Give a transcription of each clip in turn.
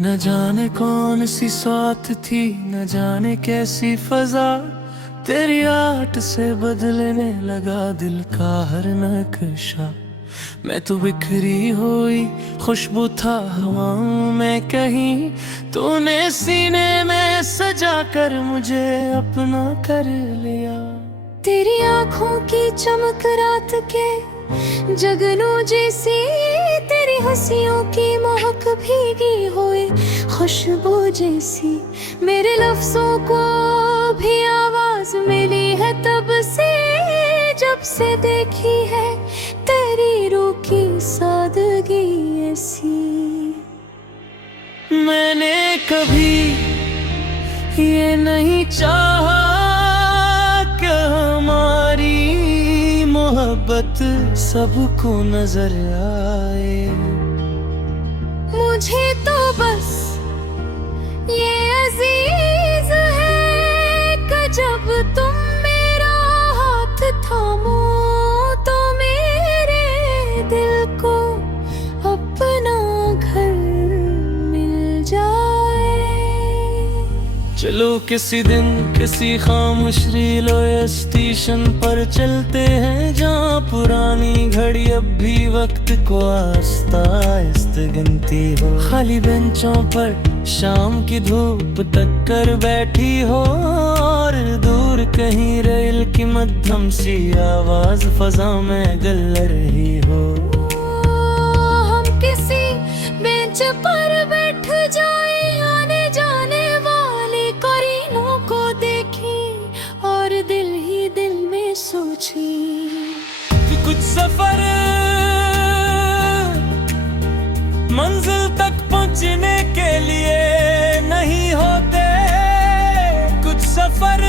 न जाने कौन सी सौत थी, न जाने कैसी फजा, तेरी आट से बदलने लगा दिल का हर नक्शा। मैं तो बिखरी हुई खुशबू था हवाओं में कहीं, तूने सीने में सजा कर मुझे अपना कर लिया। तेरी आँखों की चमक रात के जगनों जैसी, तेरी हंसियों की महक भीगी हुई खुशबू जैसी। मेरे लफ्जों को भी आवाज मिली है तब से, जब से देखी है तेरी रूह की सादगी ऐसी। मैंने कभी ये नहीं चाहा कि हमारी मोहब्बत सबको नजर आए। मुझे तो बस ये अजीज है कि जब तुम मेरा हाथ थामो तो मेरे दिल को अपना घर मिल जाए। चलो किसी दिन किसी खामोश रेलवे स्टेशन पर चलते हैं, जहाँ पुरानी घड़ी अब भी वक्त को आस्ता आहिस्ता गिनती हो। खाली बेंचों पर शाम की धूप तक कर बैठी हो, और दूर कहीं रेल की मध्यम सी आवाज फजा में गल रही हो। हम किसी बेंच पर बैठ जाए, आने जाने वाली करीनों को देखी और दिल ही दिल में सोची। कुछ सफर मंजिल तक पहुंचने के लिए नहीं होते, कुछ सफर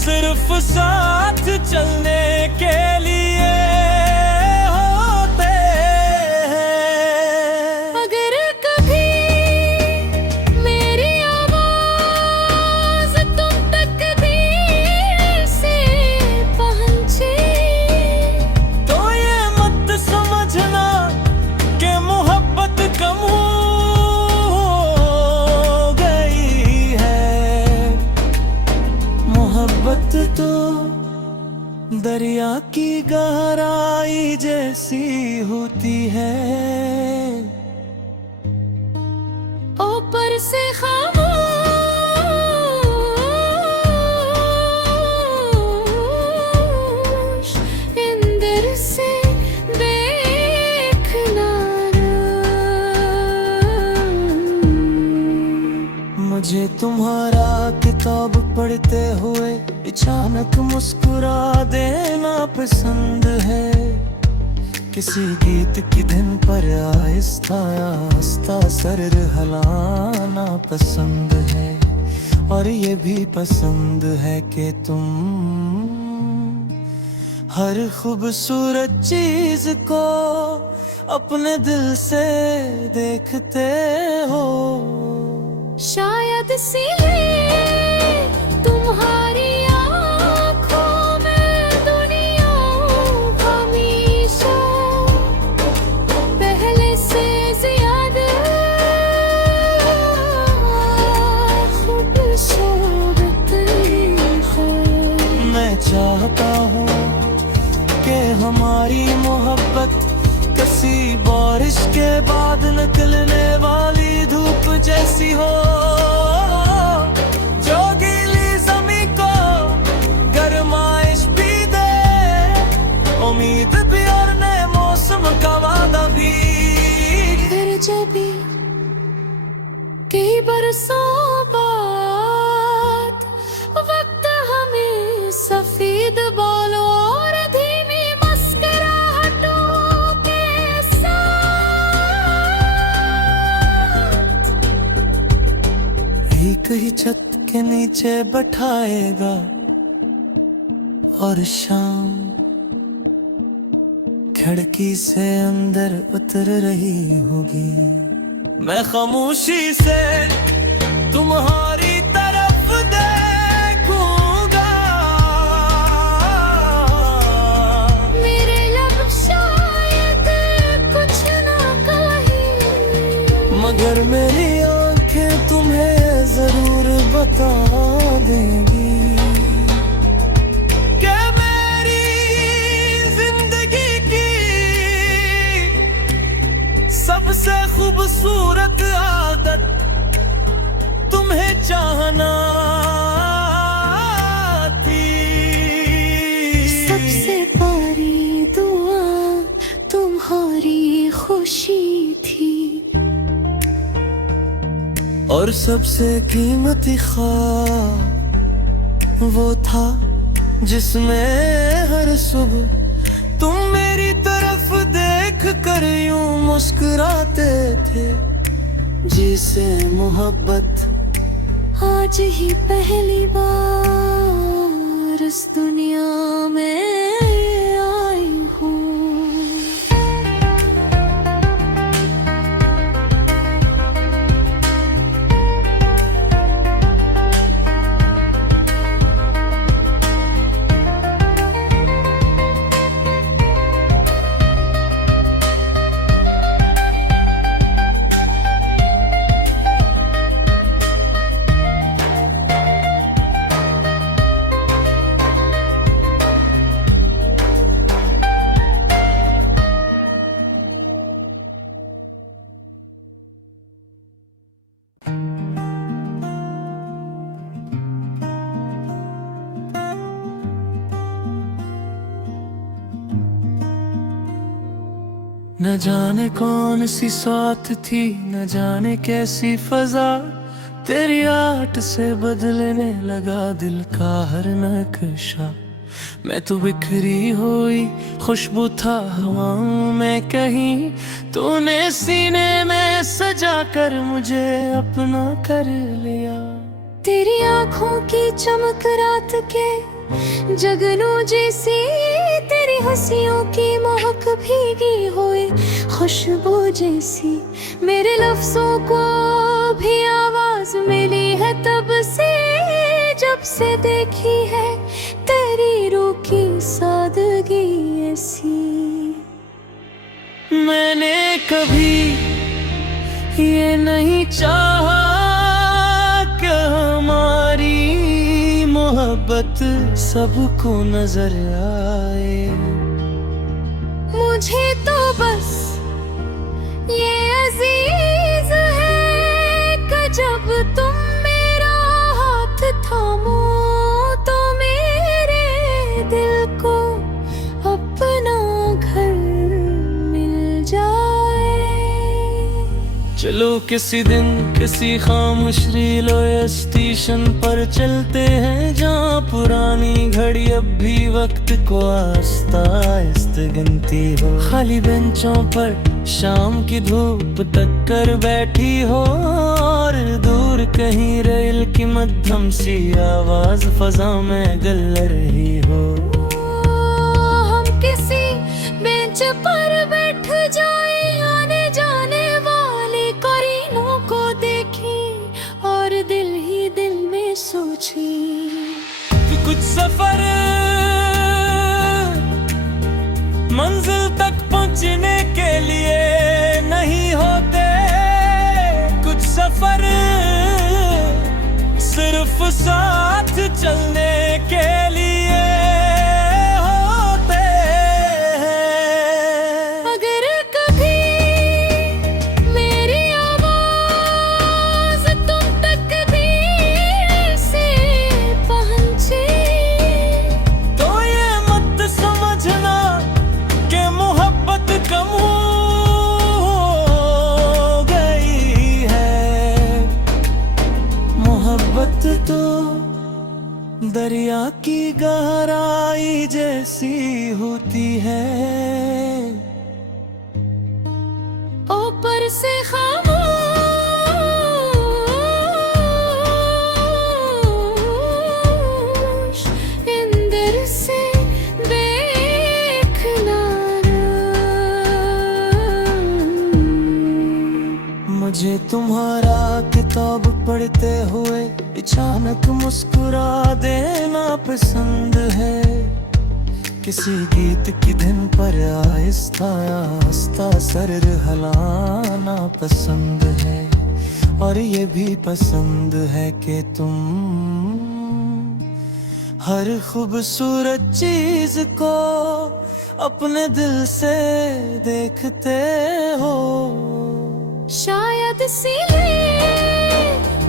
सिर्फ साथ चलने के लिए होते हैं। अगर कभी मेरी आवाज तुम तक भी से पहुंचे, तो ये मत समझना कि मोहब्बत कम हो गई है। मोहब्बत तो दरिया की गहराई जैसी होती है। ऊपर से खामोश अंदर से देखना। मुझे तुम्हारा किताब पढ़ते हुए अचानक मुस्कुरा देना पसंद है। किसी गीत की धुन पर आहिस्ता आहिस्ता सर हिलाना पसंद है। और ये भी पसंद है कि तुम हर खूबसूरत चीज को अपने दिल से देखते हो। शायद इसीलिए तुम्हारी आँखों में दुनिया हमेशा पहले से ज्यादा खूबसूरत है। मैं चाहता हूँ कि हमारी मोहब्बत किसी बारिश के बाद निकलने वाली धूप जैसी हो, जो गीली जमी को गर्माइश भी दे, उम्मीद भी और नए मौसम का वादा भी। फिर जब भी कई बरसों बाद वक्त हमें सफेद बालों और धीमी मुस्कुराहटों के साथ एक ही छत के नीचे बैठाएगा, और शाम खिड़की से अंदर उतर रही होगी। मैं खामोशी से तुम्हारी तरफ देखूंगा। और सबसे कीमती ख्वाब वो था जिसमें हर सुबह तुम मेरी तरफ देख कर यूं मुस्कुराते थे। जिसे मोहब्बत आज ही पहली बार इस दुनिया में आई हूँ। न जाने कौन सी साथ थी, न जाने कैसी फजा, तेरी आट से बदलने लगा दिल का हर नक्शा। मैं तो बिखरी हुई खुशबू था हवाओं में कहीं, तूने सीने में सजा कर मुझे अपना कर लिया। तेरी आंखों की चमक रात के जगनू जैसी, तेरी हंसियों की महक भीगी हुई खुशबू जैसी। मेरे लफ्जों को भी आवाज मिली है तब से, जब से देखी है तेरी रूह की सादगी ऐसी। मैंने कभी ये नहीं चाहा कि हमारी मोहब्बत सबको नजर आए। मुझे तो बस ये अजीज है कि जब तुम मेरा हाथ थामो तो मेरे दिल को अपना घर मिल जाए। चलो किसी दिन किसी खामोश रेलवे स्टेशन पर चलते हैं, जहाँ पुरानी घड़ी अब भी वक्त को आस्ता आहिस्ता गिनती हो। खाली बेंचों पर शाम की धूप तक कर बैठी हो, और दूर कहीं रेल की मध्यम सी आवाज फजा में गल रही हो। हम किसी बेंच पर बैठ जाए, आने जाने वाली करीनों को देखी और दिल ही दिल में सोची। कुछ सफर मंजिल तक पहुंचने के लिए नहीं होते, कुछ सफर सिर्फ साथ चलने के लिए होते हैं। अगर कभी मेरी आवाज तुम तक भी से पहुंची, तो ये मत समझना कि मोहब्बत कम हो गई है। मोहब्बत तो दरिया की गहराई जैसी होती है। ऊपर से खामोश, अंदर से देखना। मुझे तुम्हारा किताब पढ़ते हुए अचानक मुस्कुरा देना पसंद है। किसी गीत की धुन पर आहिस्ता आहिस्ता सर हिलाना पसंद है। और ये भी पसंद है कि तुम हर खूबसूरत चीज को अपने दिल से देखते हो। शायद इसीलिए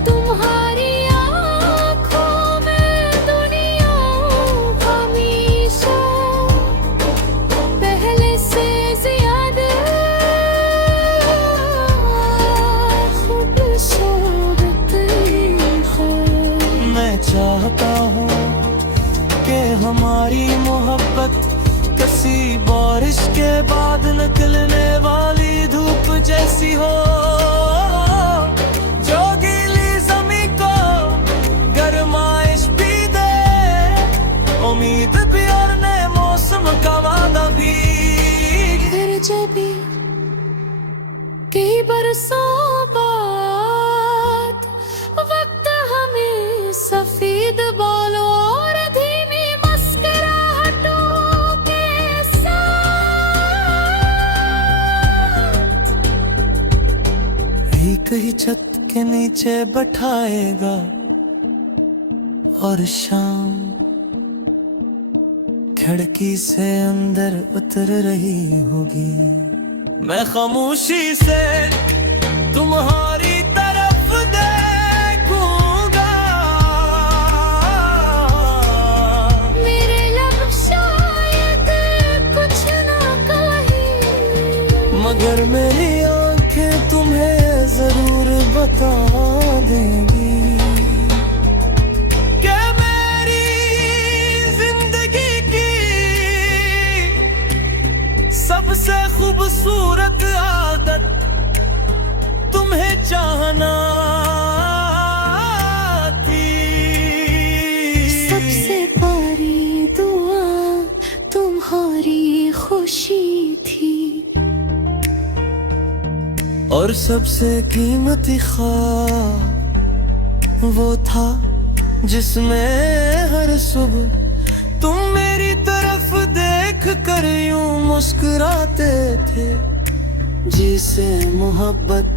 तुम्हारी आँखों में दुनिया हमेशा पहले से ज्यादा खूबसूरत चाहता हूँ कि हमारी मोहब्बत किसी बारिश के बाद निकलने वाली धूप जैसी हो, जो गीली जमी को गर्माइश भी दे, उम्मीद भी और नए मौसम का वादा भी। फिर जब कई बरसों बाद वक्त हमें सफेद बालों और धीमी मुस्कुराहटों के साथ एक ही छत के नीचे बैठाएगा और शाम खिड़की से अंदर उतर रही होगी। मैं खामोशी से तुम्हारी तरफ देखूंगा, मेरे लब शायद कुछ ना कहें, मगर मेरी आंखें तुम्हें जरूर बता देंगी कि मेरी जिंदगी की सबसे खूबसूरत आदत तुम्हें चाहना थी। सबसे प्यारी दुआ तुम्हारी खुशी थी, और सबसे कीमती ख्वाब वो था जिसमें हर सुबह तुम मेरी तरफ देख कर यूं मुस्कुराते थे। जिसे मोहब्बत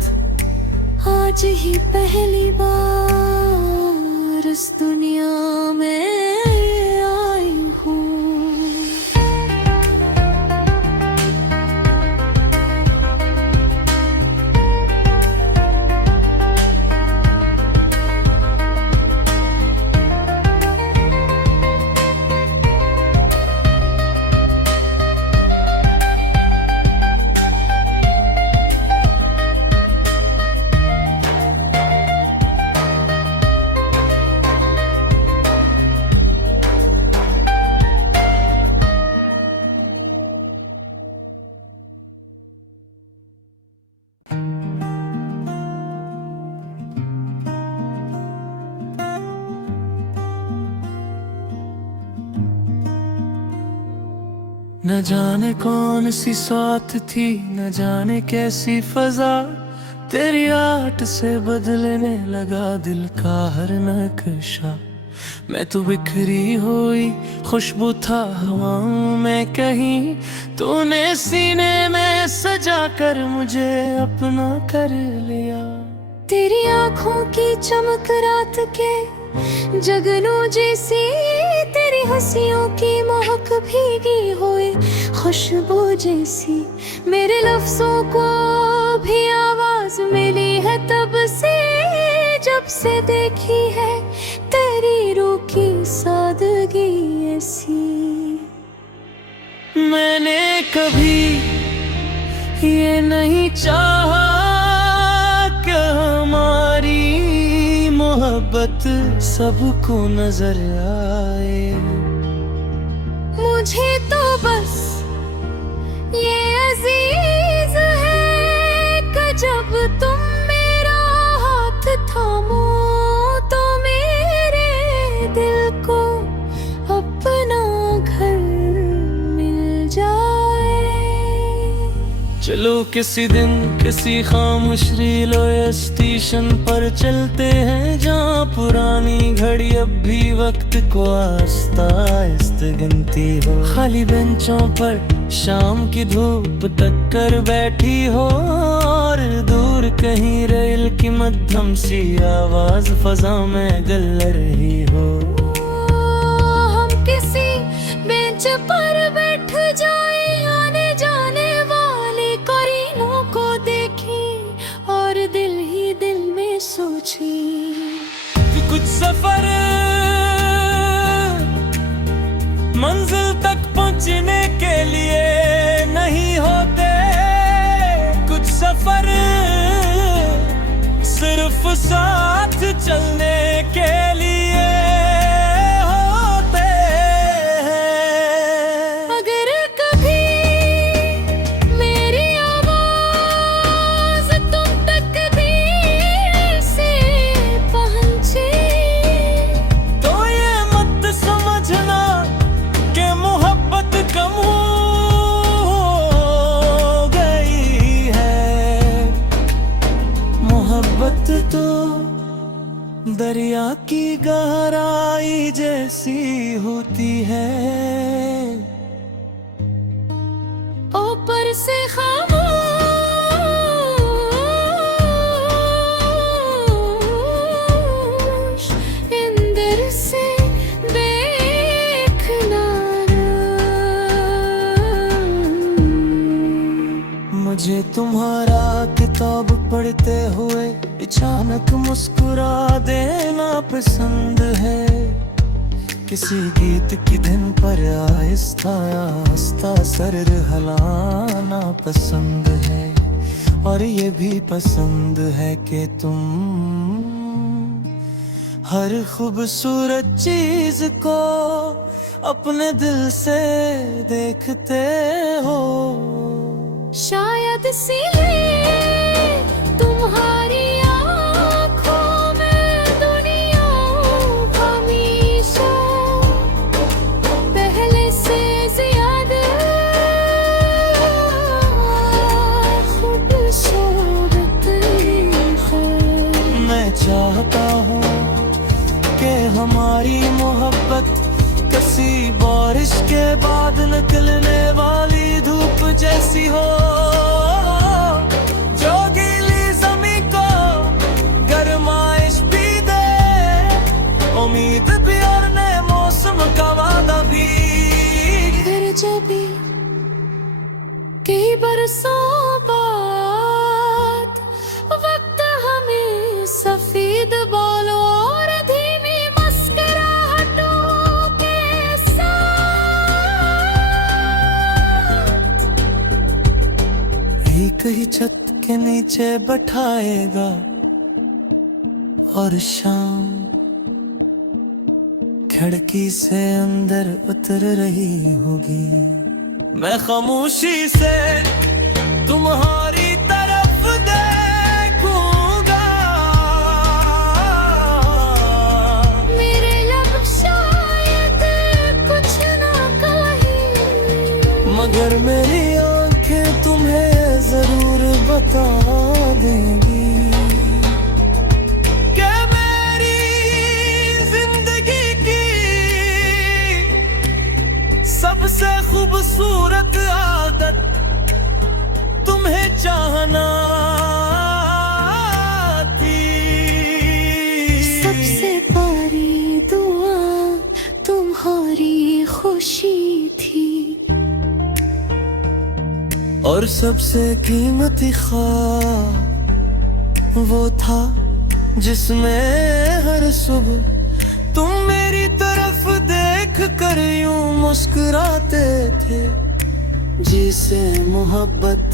आज ही पहली बार इस दुनिया में आई हूँ। न जाने कौन सी साथ थी, न जाने कैसी फजा, तेरी आट से बदलने लगा दिल का हर नक्शा। मैं तो बिखरी हुई खुशबू था हवाओं में कहीं, तूने सीने में सजा कर मुझे अपना कर लिया। तेरी आंखों की चमक रात के जगनों जैसी, तेरी हंसियों की महक भीगी हुई खुशबू जैसी। मेरे लफ्जों को भी आवाज मिली है तब से, जब से देखी है तेरी रूह की सादगी ऐसी। मैंने कभी ये नहीं चाहा कि हमारी मोहब्बत सबको नजर आए, मुझे तो बस ये अजीज है कि जब तुम मेरा हाथ थामो तो मेरे दिल को अपना घर मिल जाए। चलो किसी दिन किसी खामोश रेलवे स्टेशन पर चलते हैं, जहाँ पुरानी घड़ी अब भी वक्त को आस्ता आहिस्ता गिनती हो। खाली बेंचों पर शाम की धूप तक कर बैठी हो, और दूर कहीं रेल की मध्यम सी आवाज फजा में गल रही हो। हम किसी बेंच पर बैठ जाए, आने जाने वाली करीनों को देखी और दिल ही दिल में सोची कि कुछ सफर मंजिल तक पहुंचने के लिए नहीं होते, कुछ सफर सिर्फ साथ चलने के लिए दरिया की गहराई जैसी होती है, ऊपर से खामोश अंदर से देखना। मुझे तुम्हारा किताब पढ़ते हुए अचानक मुस्कुरा देना पसंद है, किसी गीत की धुन पर आहिस्ता आहिस्ता सर हिलाना पसंद है, और ये भी पसंद है कि तुम हर खूबसूरत चीज को अपने दिल से देखते हो। शायद इसीलिए तुम्हारी आँखों में दुनिया हमेशा पहले से ज्यादा खूबसूरत है। मैं चाहता हूँ कि हमारी मोहब्बत किसी बारिश के बाद निकलने वाली धूप जैसी हो, जो गीली जमीन को गर्माइश भी दे, उम्मीद भी और नए मौसम का वादा भी। फिर जब भी कई बरसों बाद वक्त हमें सफेद बालों और धीमी मुस्कुराहटों के साथ एक ही छत के नीचे बैठाएगा, और शाम खिड़की से अंदर उतर रही होगी, मैं खामोशी से तुम्हारी तरफ देखूंगा। मेरे लब शायद कुछ ना कहें, मगर मेरी आंखें तुम्हें जरूर बता देंगी कि मेरी जिंदगी की सबसे खूबसूरत आदत तुम्हें चाहना थी। सबसे प्यारी दुआ तुम्हारी खुशी थी, और सबसे कीमती ख्वाब वो था जिसमें हर सुबह तुम मेरी तरफ देख कर यूं मुस्कुराते थे। जिसे मोहब्बत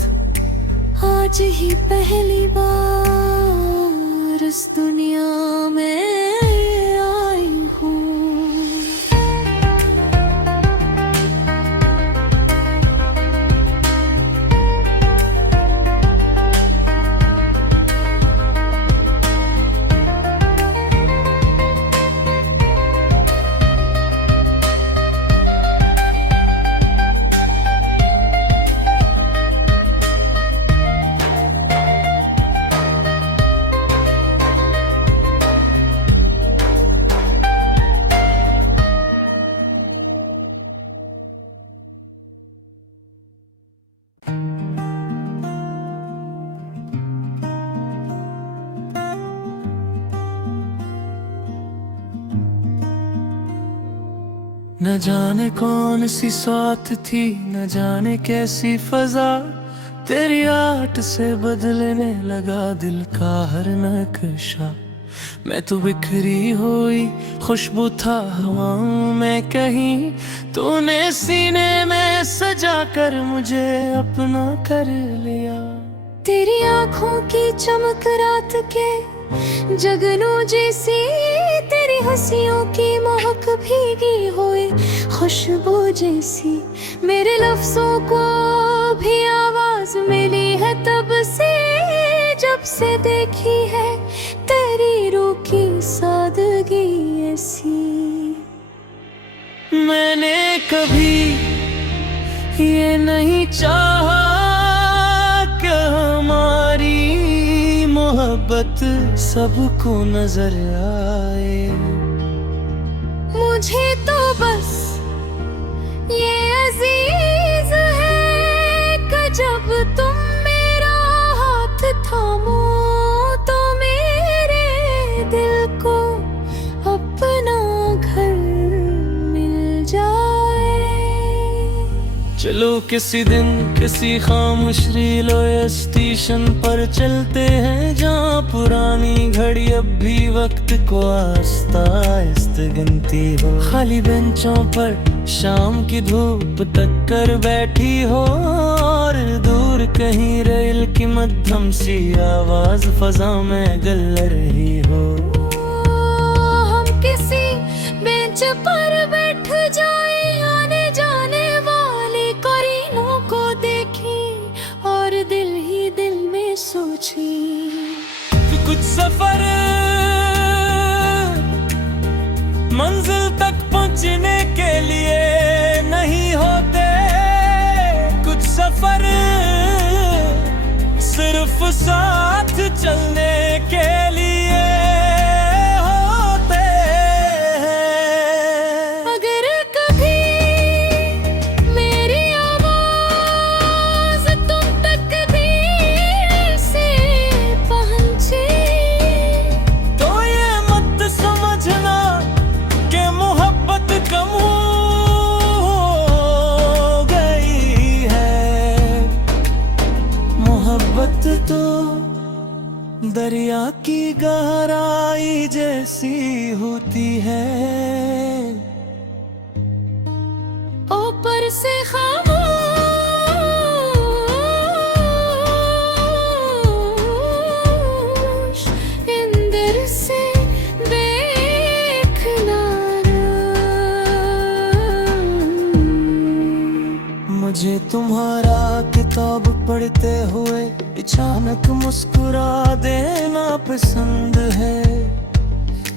आज ही पहली बार इस दुनिया में आई हूँ। न जाने कौन सी साथ थी, न जाने कैसी फजा, तेरी आट से बदलने लगा दिल का हर नक्शा। मैं तो बिखरी हुई खुशबू था हवाओं में कहीं, तूने सीने में सजा कर मुझे अपना कर लिया। तेरी आँखों की चमक रात के जगनों जैसी, तेरी हंसियों की महक भीगी हुई खुशबू जैसी। मेरे लफ्जों को भी आवाज मिली है तब से, जब से देखी है तेरी रूह की सादगी ऐसी। मैंने कभी ये नहीं चाहा कि हमारी मोहब्बत मोहब्बत सबको नजर आए। मुझे तो बस ये अजीज है कि जब तुम मेरा हाथ थामो तो मेरे दिल को अपना घर मिल जाए। चलो किसी दिन किसी खामोश रेलवे स्टेशन पर चलते हैं, जहाँ पुरानी घड़ी अब भी वक्त को आस्ता आहिस्ता गिनती हो। खाली बेंचों पर शाम की धूप तक कर बैठी हो, और दूर कहीं रेल की मध्यम सी आवाज फजा में गल रही हो। हम किसी बेंच पर बैठ जाए, आने जाने वाली करीनों को देखी और दिल ही दिल में सोची। कुछ सफर मंजिल तक पहुंचने के लिए नहीं होते, कुछ सफर सिर्फ साथ चलने के लिए होते हैं। अगर कभी मेरी आवाज तुम तक दिल से पहुंचे, तो ये मत समझना कि मोहब्बत कम हो गई है। मोहब्बत तो दरिया की गहराई जैसी होती है। ऊपर से खामोश, अंदर से देखना। मुझे तुम्हारा किताब पढ़ते हुए अचानक मुस्कुरा देना पसंद है।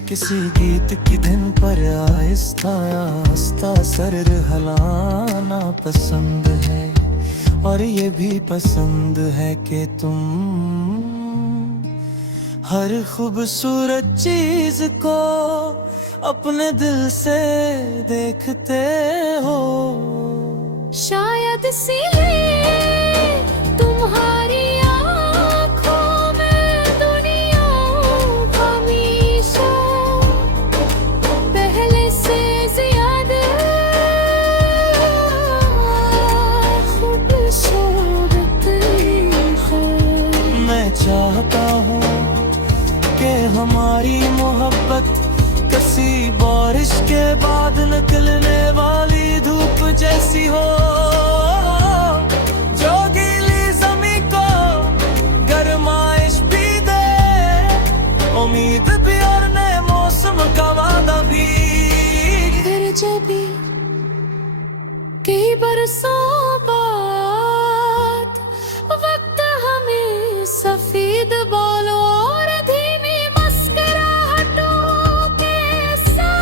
किसी गीत की धुन पर आहिस्ता आहिस्ता सर हिलाना पसंद है। और ये भी पसंद है कि तुम हर खूबसूरत चीज को अपने दिल से देखते हो। शायद इसीलिए तुम्हारी आँखों में दुनिया हमेशा पहले से ज्यादा खूबसूरत है। मैं चाहता हूँ कि हमारी मोहब्बत किसी बारिश के बाद निकलने वाली धूप जैसी हो, जो गीली जमी को गरमाइश भी दे, उम्मीद भी और नए मौसम का वादा भी। फिर जब भी कई बरसों बाद वक्त हमें सफेद बालों और धीमी मुस्कुराहटों के साथ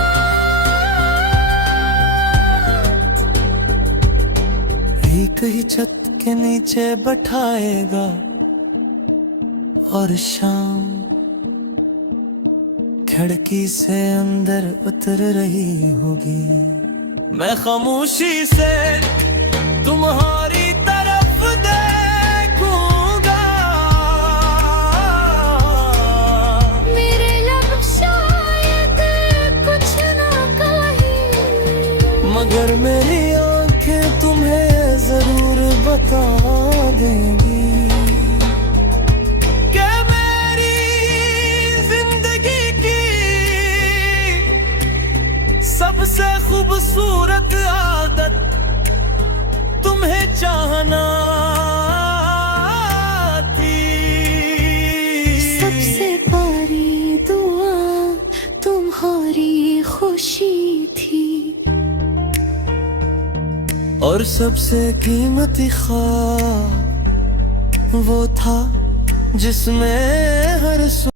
एक ही छत के नीचे बैठाएगा, और शाम खिड़की से अंदर उतर रही होगी। मैं खामोशी से तुम्हारी तरफ देखूंगा, मेरे लब शायद कुछ ना कहें, मगर मेरी आंखें तुम्हें जरूर बता देंगी कि मेरी जिंदगी की सबसे खूबसूरत आदत तुम्हें चाहना थी। सबसे प्यारी दुआ तुम्हारी खुशी थी, और सबसे कीमती ख्वाब वो था जिसमें हर